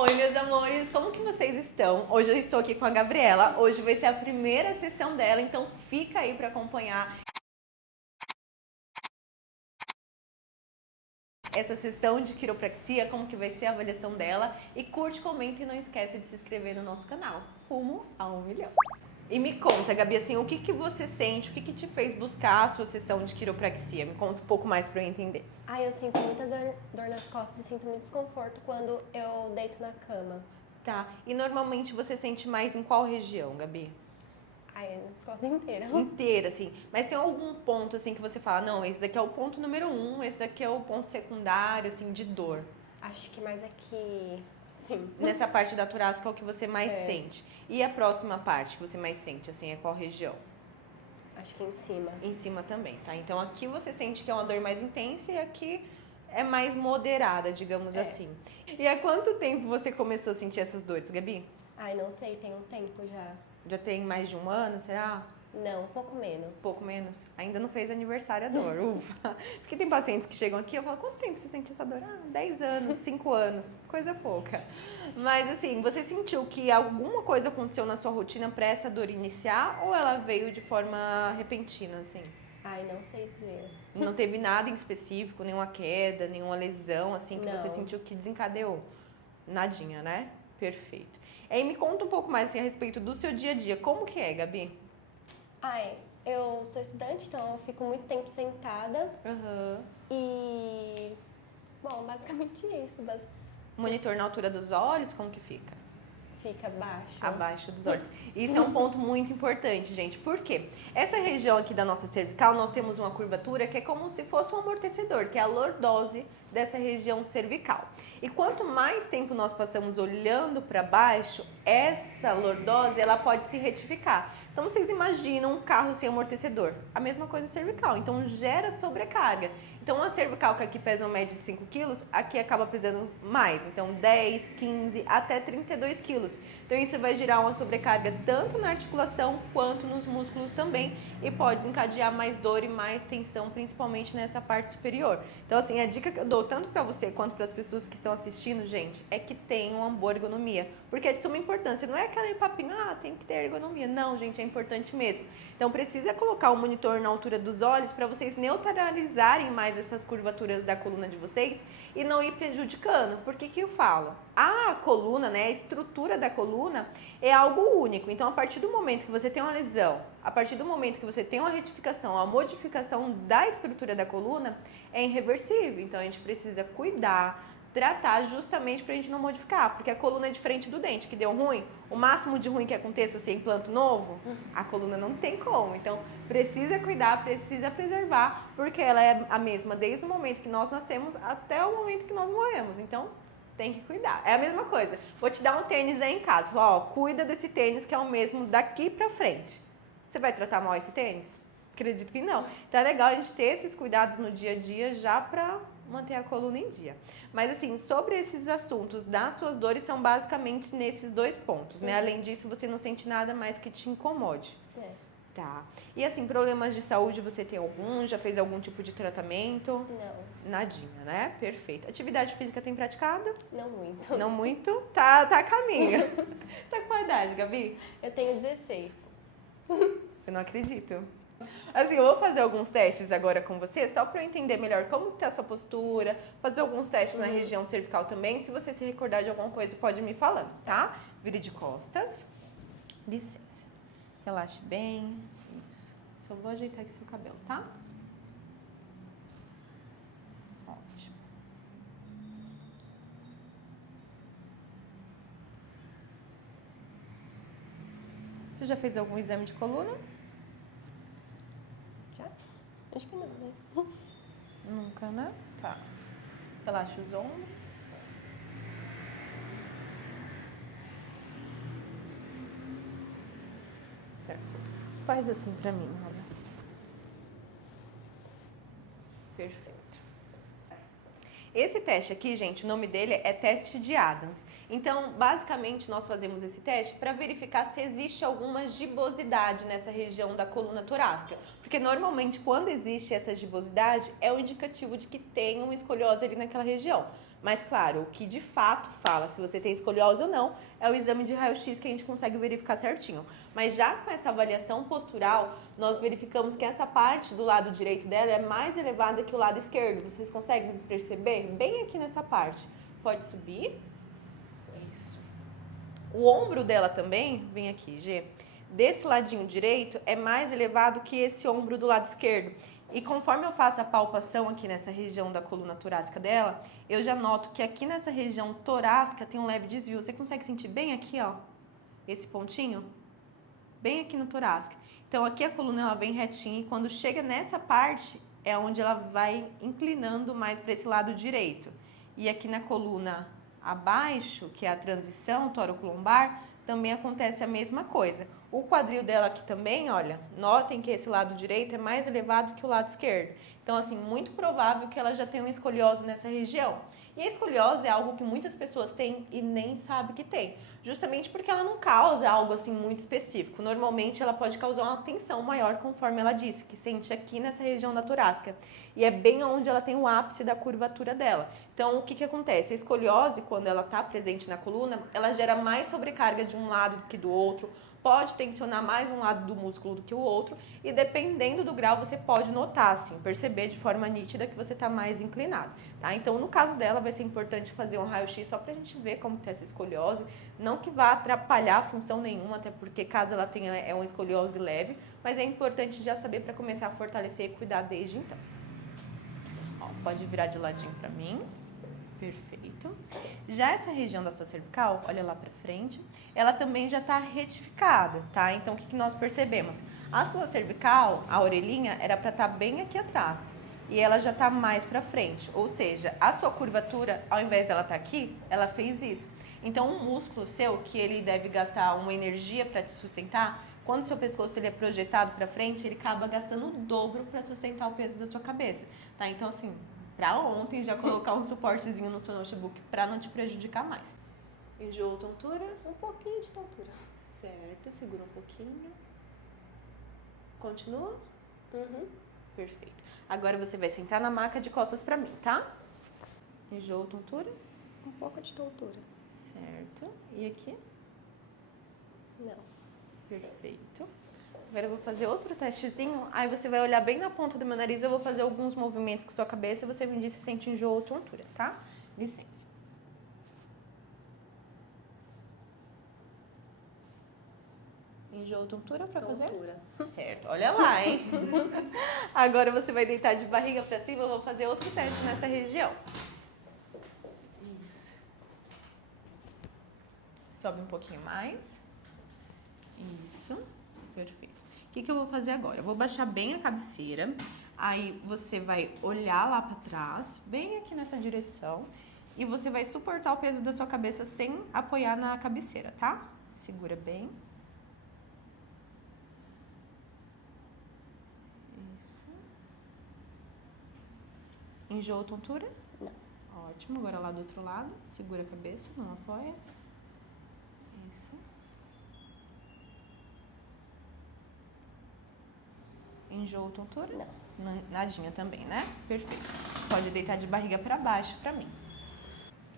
Oi, meus amores, como que vocês estão? Hoje eu estou aqui com a Gabriela, hoje vai ser a primeira sessão dela, então fica aí para acompanhar essa sessão de quiropraxia, como que vai ser a avaliação dela. E curte, comenta e não esquece de se inscrever no nosso canal, rumo a 1 milhão. E me conta, Gabi, assim, o que que você sente, o que que te fez buscar a sua sessão de quiropraxia? Me conta um pouco mais para eu entender. Eu sinto muita dor nas costas e sinto muito desconforto quando eu deito na cama. Tá, e normalmente você sente mais em qual região, Gabi? Nas costas inteiras. Inteira, assim. Mas tem algum ponto, assim, que você fala, não, esse daqui é o ponto número 1, esse daqui é o ponto secundário, assim, de dor. Acho que mais aqui, sim. Nessa parte da torácica é o que você mais sente. E a próxima parte que você mais sente, assim, é qual região? Acho que em cima. Em cima também, tá? Então aqui você sente que é uma dor mais intensa e aqui é mais moderada, digamos assim. E há quanto tempo você começou a sentir essas dores, Gabi? Não sei, tem um tempo já. Já tem mais de um ano, será? Não, um pouco menos. Pouco menos? Ainda não fez aniversário a dor, ufa. Porque tem pacientes que chegam aqui e eu falo, quanto tempo você sentiu essa dor? 10 anos, 5 anos, coisa pouca. Mas assim, você sentiu que alguma coisa aconteceu na sua rotina para essa dor iniciar ou ela veio de forma repentina, assim? Não sei dizer. Não teve nada em específico, nenhuma queda, nenhuma lesão, assim, que Não. você sentiu que desencadeou? Nadinha, né? Perfeito. Aí me conta um pouco mais assim, a respeito do seu dia a dia. Como que é, Gabi? Eu sou estudante, então eu fico muito tempo sentada. E... Bom, basicamente isso. Monitor na altura dos olhos, como que fica? Fica baixo. Abaixo dos olhos. Isso é um ponto muito importante, gente. Por quê? Essa região aqui da nossa cervical, nós temos uma curvatura que é como se fosse um amortecedor, que é a lordose dessa região cervical. E quanto mais tempo nós passamos olhando para baixo, essa lordose ela pode se retificar. Então vocês imaginam um carro sem amortecedor, a mesma coisa cervical, então gera sobrecarga. Então uma cervical que aqui pesa uma média de 5 quilos, aqui acaba pesando mais, então 10, 15, até 32 quilos. Então isso vai gerar uma sobrecarga tanto na articulação quanto nos músculos também e pode desencadear mais dor e mais tensão, principalmente nessa parte superior. Então assim, a dica que eu dou tanto para você quanto para as pessoas que estão assistindo, gente, é que tenham uma boa ergonomia, porque é de suma importância, não é aquele papinho, tem que ter ergonomia. Não, gente, é importante mesmo. Então precisa colocar o monitor na altura dos olhos para vocês neutralizarem mais essas curvaturas da coluna de vocês e não ir prejudicando. Por que que eu falo? A coluna, né, a estrutura da coluna é algo único. Então a partir do momento que você tem uma lesão, a partir do momento que você tem uma retificação, a modificação da estrutura da coluna é irreversível. Então a gente precisa cuidar, tratar justamente para a gente não modificar, porque a coluna é diferente do dente, que deu ruim, o máximo de ruim que aconteça se é implante novo, a coluna não tem como, então precisa cuidar, precisa preservar, porque ela é a mesma desde o momento que nós nascemos até o momento que nós morremos, então tem que cuidar. É a mesma coisa, vou te dar um tênis aí em casa, cuida desse tênis que é o mesmo daqui pra frente. Você vai tratar mal esse tênis? Acredito que não. Então é legal a gente ter esses cuidados no dia a dia já pra manter a coluna em dia. Mas assim, sobre esses assuntos das suas dores, são basicamente nesses dois pontos, né? Além disso, você não sente nada mais que te incomode. Tá. E assim, problemas de saúde, você tem algum? Já fez algum tipo de tratamento? Não. Nadinha, né? Perfeito. Atividade física tem praticado? Não muito. Não muito? Tá a caminho. Tá com a idade, Gabi? Eu tenho 16. Eu não acredito. Assim, eu vou fazer alguns testes agora com você, só para eu entender melhor como que tá a sua postura, fazer alguns testes na região cervical também. Se você se recordar de alguma coisa, pode me falando, tá? Vire de costas. Licença. Relaxe bem. Isso. Só vou ajeitar aqui seu cabelo, tá? Ótimo. Você já fez algum exame de coluna? Acho que não, né? Nunca, né? Tá. Relaxa os ombros. Certo. Faz assim pra mim, olha. Perfeito. Esse teste aqui, gente, o nome dele é teste de Adams. Então, basicamente, nós fazemos esse teste para verificar se existe alguma gibosidade nessa região da coluna torácica. Porque normalmente quando existe essa gibosidade é um indicativo de que tem uma escoliose ali naquela região. Mas claro, o que de fato fala se você tem escoliose ou não é o exame de raio-x que a gente consegue verificar certinho. Mas já com essa avaliação postural, nós verificamos que essa parte do lado direito dela é mais elevada que o lado esquerdo. Vocês conseguem perceber? Bem aqui nessa parte. Pode subir. Isso. O ombro dela também, vem aqui, G. Desse ladinho direito é mais elevado que esse ombro do lado esquerdo. E conforme eu faço a palpação aqui nessa região da coluna torácica dela, eu já noto que aqui nessa região torácica tem um leve desvio. Você consegue sentir bem aqui, ó, esse pontinho? Bem aqui na torácica. Então aqui a coluna ela vem retinha e quando chega nessa parte é onde ela vai inclinando mais para esse lado direito. E aqui na coluna abaixo, que é a transição torocolombar, também acontece a mesma coisa. O quadril dela aqui também, olha, notem que esse lado direito é mais elevado que o lado esquerdo. Então, assim, muito provável que ela já tenha uma escoliose nessa região. E a escoliose é algo que muitas pessoas têm e nem sabem que tem. Justamente porque ela não causa algo assim muito específico. Normalmente ela pode causar uma tensão maior, conforme ela disse, que sente aqui nessa região da torácica. E é bem onde ela tem o ápice da curvatura dela. Então, o que acontece? A escoliose, quando ela está presente na coluna, ela gera mais sobrecarga de um lado do que do outro, pode tensionar mais um lado do músculo do que o outro e dependendo do grau você pode notar, assim, perceber de forma nítida que você está mais inclinado, tá? Então, no caso dela, vai ser importante fazer um raio-x só pra gente ver como está essa escoliose, não que vá atrapalhar a função nenhuma, até porque caso ela tenha uma escoliose leve, mas é importante já saber para começar a fortalecer e cuidar desde então. Ó, pode virar de ladinho pra mim. Perfeito. Já essa região da sua cervical, olha lá pra frente, ela também já tá retificada, tá? Então, o que nós percebemos? A sua cervical, a orelhinha, era pra estar bem aqui atrás. E ela já tá mais pra frente. Ou seja, a sua curvatura, ao invés dela estar aqui, ela fez isso. Então, um músculo seu, que ele deve gastar uma energia pra te sustentar, quando o seu pescoço ele é projetado pra frente, ele acaba gastando o dobro pra sustentar o peso da sua cabeça, tá? Então, assim, pra ontem já colocar um suportezinho no seu notebook pra não te prejudicar mais. Enjoou tontura? Um pouquinho de tontura. Certo, segura um pouquinho. Continua? Perfeito. Agora você vai sentar na maca de costas pra mim, tá? Enjoou tontura? Um pouco de tontura. Certo. E aqui? Não. Perfeito. Agora eu vou fazer outro testezinho, aí você vai olhar bem na ponta do meu nariz, eu vou fazer alguns movimentos com sua cabeça e você me diz se sente enjoo ou tontura, tá? Licença. Enjoo ou tontura pra fazer? Tontura. Certo, olha lá, hein? Agora você vai deitar de barriga pra cima, eu vou fazer outro teste nessa região. Isso. Sobe um pouquinho mais. Isso. Perfeito. O que eu vou fazer agora? Eu vou baixar bem a cabeceira, aí você vai olhar lá pra trás, bem aqui nessa direção, e você vai suportar o peso da sua cabeça sem apoiar na cabeceira, tá? Segura bem. Isso. Enjoou tontura? Não. Ótimo. Agora lá do outro lado, segura a cabeça, não apoia. Isso. Enjoo, tontura? Não. Nadinha também, né? Perfeito. Pode deitar de barriga pra baixo pra mim.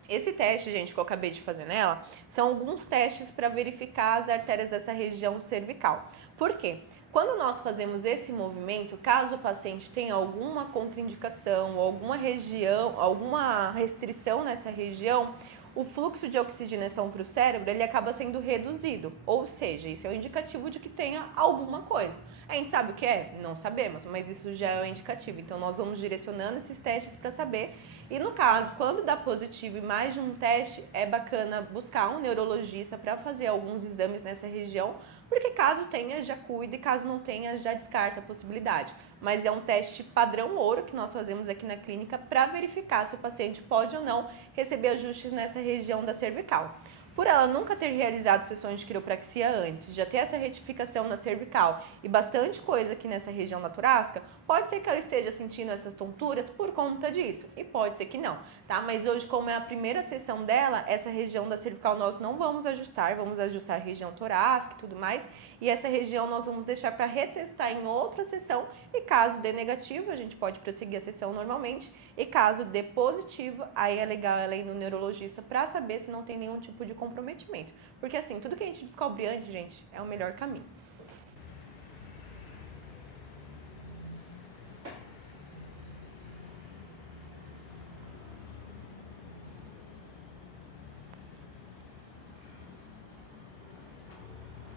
Esse teste, gente, que eu acabei de fazer nela, são alguns testes para verificar as artérias dessa região cervical. Por quê? Quando nós fazemos esse movimento, caso o paciente tenha alguma contraindicação, alguma região, alguma restrição nessa região, o fluxo de oxigenação para o cérebro ele acaba sendo reduzido. Ou seja, isso é um indicativo de que tenha alguma coisa. A gente sabe o que é? Não sabemos, mas isso já é um indicativo. Então, nós vamos direcionando esses testes para saber. E no caso, quando dá positivo em mais de um teste, é bacana buscar um neurologista para fazer alguns exames nessa região, porque caso tenha, já cuida e caso não tenha, já descarta a possibilidade. Mas é um teste padrão ouro que nós fazemos aqui na clínica para verificar se o paciente pode ou não receber ajustes nessa região da cervical. por ela nunca ter realizado sessões de quiropraxia antes, já ter essa retificação na cervical e bastante coisa aqui nessa região da torácica, pode ser que ela esteja sentindo essas tonturas por conta disso, e pode ser que não, tá? Mas hoje, como é a primeira sessão dela, essa região da cervical nós não vamos ajustar a região torácica e tudo mais, e essa região nós vamos deixar para retestar em outra sessão, e caso dê negativo, a gente pode prosseguir a sessão normalmente, e caso dê positivo, aí é legal ela ir no neurologista para saber se não tem nenhum tipo de comprometimento. Porque assim, tudo que a gente descobre antes, gente, é o melhor caminho.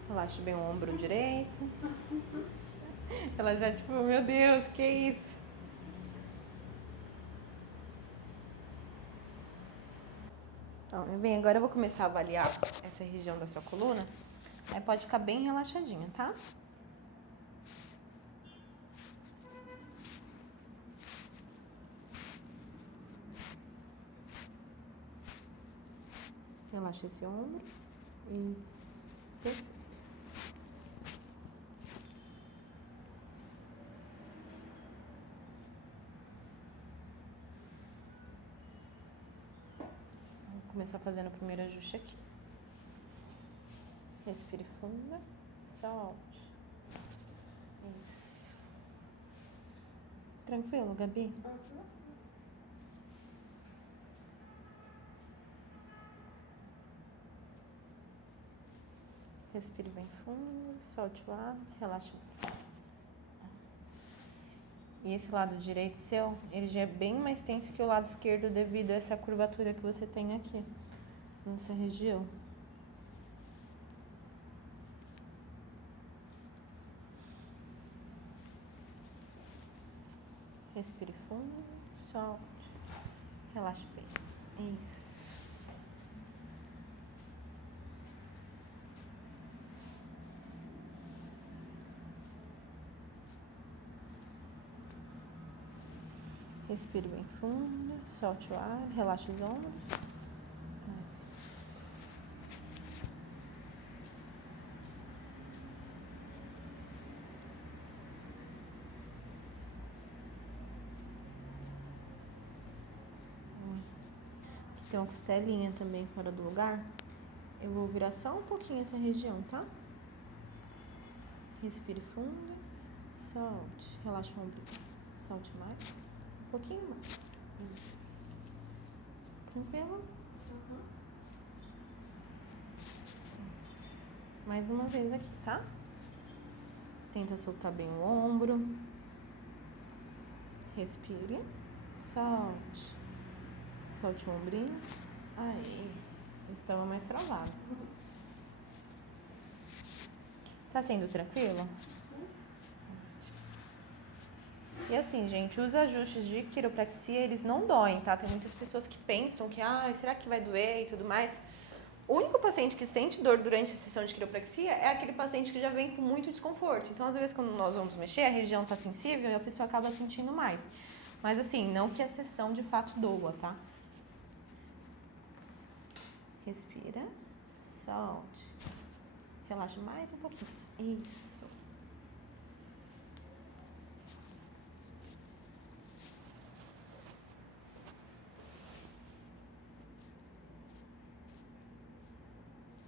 Relaxa bem o ombro direito. Ela já tipo, meu Deus, que isso? Então, bem, agora eu vou começar a avaliar essa região da sua coluna. Aí pode ficar bem relaxadinha, tá? Relaxa esse ombro. Isso. Perfeito. Vou começar fazendo o primeiro ajuste aqui. Respire fundo. Solte. Isso. Tranquilo, Gabi? Respire bem fundo, solte o ar, relaxa. E esse lado direito seu, ele já é bem mais tenso que o lado esquerdo devido a essa curvatura que você tem aqui, nessa região. Respire fundo, solte, relaxa bem. Isso. Respire bem fundo, solte o ar, relaxa os ombros. Aqui tem uma costelinha também fora do lugar. Eu vou virar só um pouquinho essa região, tá? Respire fundo, solte, relaxa o ombro, solte mais. Um pouquinho mais. Isso. Tranquilo? Mais uma vez aqui, tá? Tenta soltar bem o ombro. Respire. Solte. Solte o ombrinho. Aí. Estava mais travado. Tá sendo tranquilo? E assim, gente, os ajustes de quiropraxia, eles não doem, tá? Tem muitas pessoas que pensam que, será que vai doer e tudo mais. O único paciente que sente dor durante a sessão de quiropraxia é aquele paciente que já vem com muito desconforto. Então, às vezes, quando nós vamos mexer, a região tá sensível e a pessoa acaba sentindo mais. Mas assim, não que a sessão de fato doa, tá? Respira, solte. Relaxa mais um pouquinho. Isso.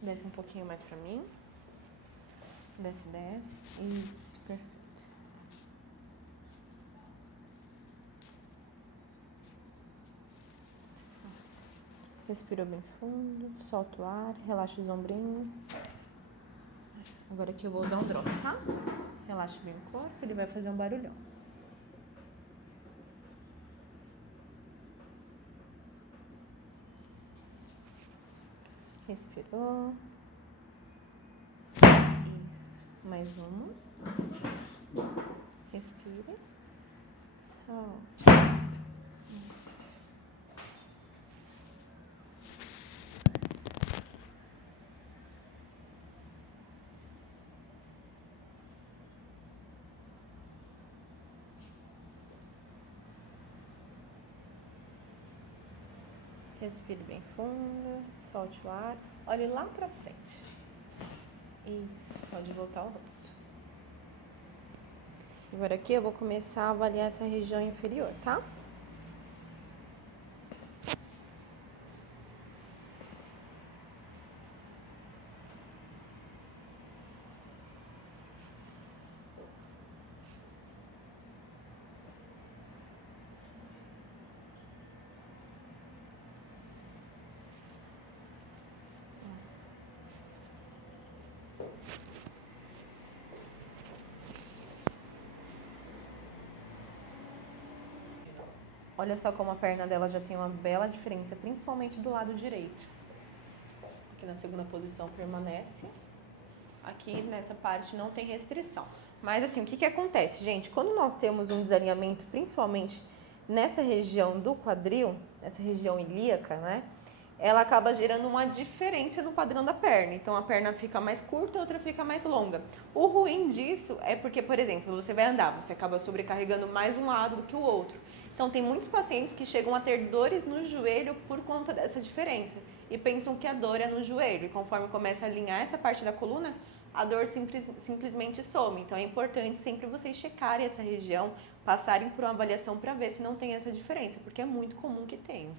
Desce um pouquinho mais pra mim. Desce, desce. Isso, perfeito. Respira bem fundo, solta o ar, relaxa os ombrinhos. Agora aqui eu vou usar um drone, tá? Relaxa bem o corpo, ele vai fazer um barulhão. Respirou. Isso. Mais uma. Respira. Solte. Respire bem fundo, solte o ar, olhe lá pra frente. Isso, pode voltar ao rosto. Agora aqui eu vou começar a avaliar essa região inferior, tá? Olha só como a perna dela já tem uma bela diferença, principalmente do lado direito. Aqui na segunda posição permanece. Aqui nessa parte não tem restrição. Mas assim, o que acontece, gente? Quando nós temos um desalinhamento, principalmente nessa região do quadril, essa região ilíaca, né? Ela acaba gerando uma diferença no padrão da perna. Então, a perna fica mais curta, a outra fica mais longa. O ruim disso é porque, por exemplo, você vai andar, você acaba sobrecarregando mais um lado do que o outro. Então, tem muitos pacientes que chegam a ter dores no joelho por conta dessa diferença. E pensam que a dor é no joelho. E conforme começa a alinhar essa parte da coluna, a dor simplesmente some. Então, é importante sempre vocês checarem essa região, passarem por uma avaliação para ver se não tem essa diferença, porque é muito comum que tenha.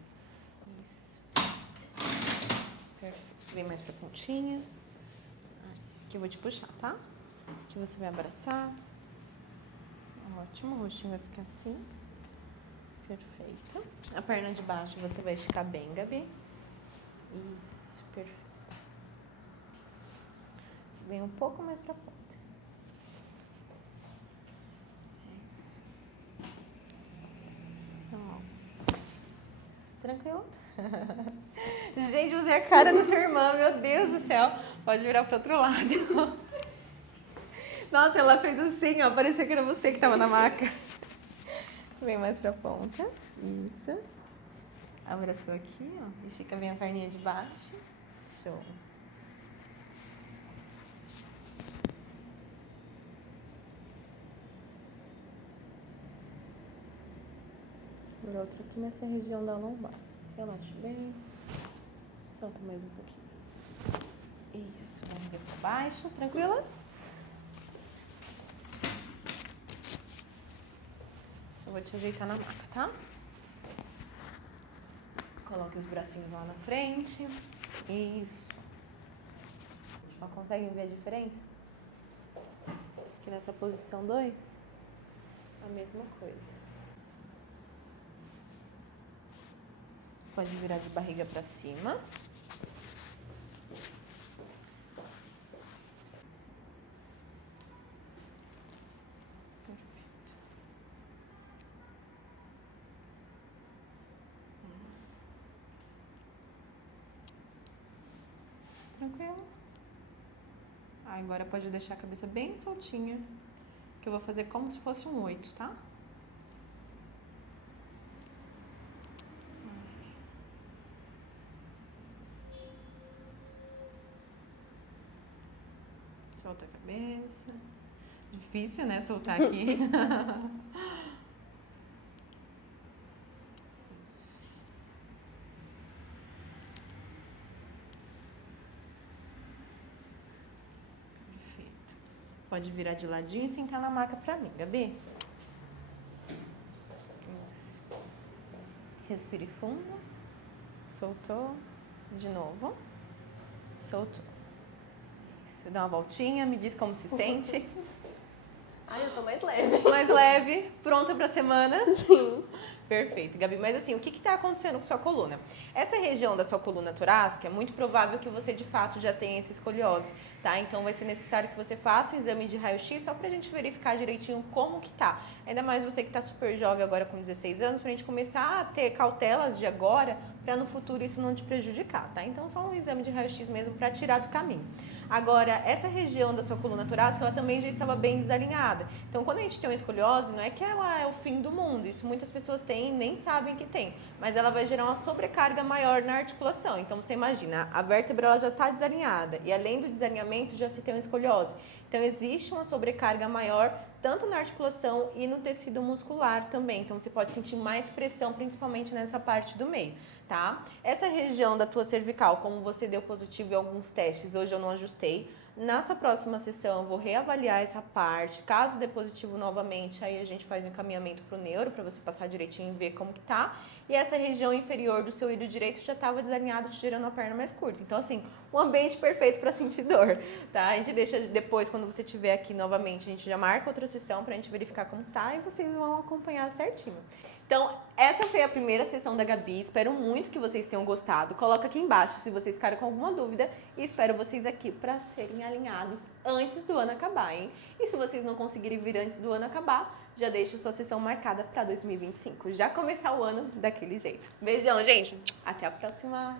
Isso. Perfeito. Vem mais pra pontinha. Aqui eu vou te puxar, tá? Aqui você vai abraçar. Ótimo, o rostinho vai ficar assim. Perfeito. A perna de baixo você vai esticar bem, Gabi. Isso, perfeito. Vem um pouco mais pra ponta. Solte. Tranquilo? Gente, usei a cara da sua irmã, meu Deus do céu. Pode virar pro outro lado. Nossa, ela fez assim, ó. Parecia que era você que tava na maca. Vem mais pra ponta. Isso. Abraçou aqui, ó. Estica bem a perninha de baixo. Show. Agora outra aqui nessa região da lombar. Relaxa bem. Solta mais um pouquinho. Isso. Barriga pra baixo. Tranquila? Eu vou te ajeitar na maca, tá? Coloque os bracinhos lá na frente. Isso. Ó, conseguem ver a diferença? Aqui nessa posição 2, a mesma coisa. Pode virar de barriga pra cima. Tranquilo? Agora pode deixar a cabeça bem soltinha, que eu vou fazer como se fosse um 8, tá? Solta a cabeça. Difícil, né, soltar aqui. Pode virar de ladinho e sentar na maca pra mim, Gabi. Isso. Respire fundo. Soltou. De novo. Soltou. Isso. Dá uma voltinha, me diz como se sente. Ai, eu tô mais leve. Mais leve. Pronta pra semana? Sim. Perfeito, Gabi. Mas assim, o que está acontecendo com sua coluna? Essa região da sua coluna torácica, é muito provável que você de fato já tenha essa escoliose, tá? Então vai ser necessário que você faça um exame de raio-x só pra gente verificar direitinho como que tá. Ainda mais você que tá super jovem agora com 16 anos, pra gente começar a ter cautelas de agora, pra no futuro isso não te prejudicar, tá? Então só um exame de raio-x mesmo pra tirar do caminho. Agora, essa região da sua coluna torácica, ela também já estava bem desalinhada. Então, quando a gente tem uma escoliose, não é que ela é o fim do mundo. Isso muitas pessoas têm e nem sabem que tem. Mas ela vai gerar uma sobrecarga maior na articulação. Então, você imagina, a vértebra ela já está desalinhada. E além do desalinhamento, já se tem uma escoliose. Então existe uma sobrecarga maior tanto na articulação e no tecido muscular também. Então você pode sentir mais pressão, principalmente nessa parte do meio, tá? Essa região da tua cervical, como você deu positivo em alguns testes, hoje eu não ajustei. Na sua próxima sessão, eu vou reavaliar essa parte. Caso dê positivo novamente, aí a gente faz um encaminhamento pro neuro para você passar direitinho e ver como que tá. E essa região inferior do seu íleo direito já estava desalinhada, te gerando a perna mais curta. Então, assim, um ambiente perfeito para sentir dor, tá? A gente deixa depois, quando você estiver aqui novamente, a gente já marca outra sessão pra gente verificar como tá e vocês vão acompanhar certinho. Então, essa foi a primeira sessão da Gabi. Espero muito que vocês tenham gostado. Coloca aqui embaixo se vocês ficaram com alguma dúvida e espero vocês aqui para serem alinhados antes do ano acabar, hein? E se vocês não conseguirem vir antes do ano acabar, já deixa sua sessão marcada para 2025. Já começar o ano daquele jeito. Beijão, gente. Até a próxima.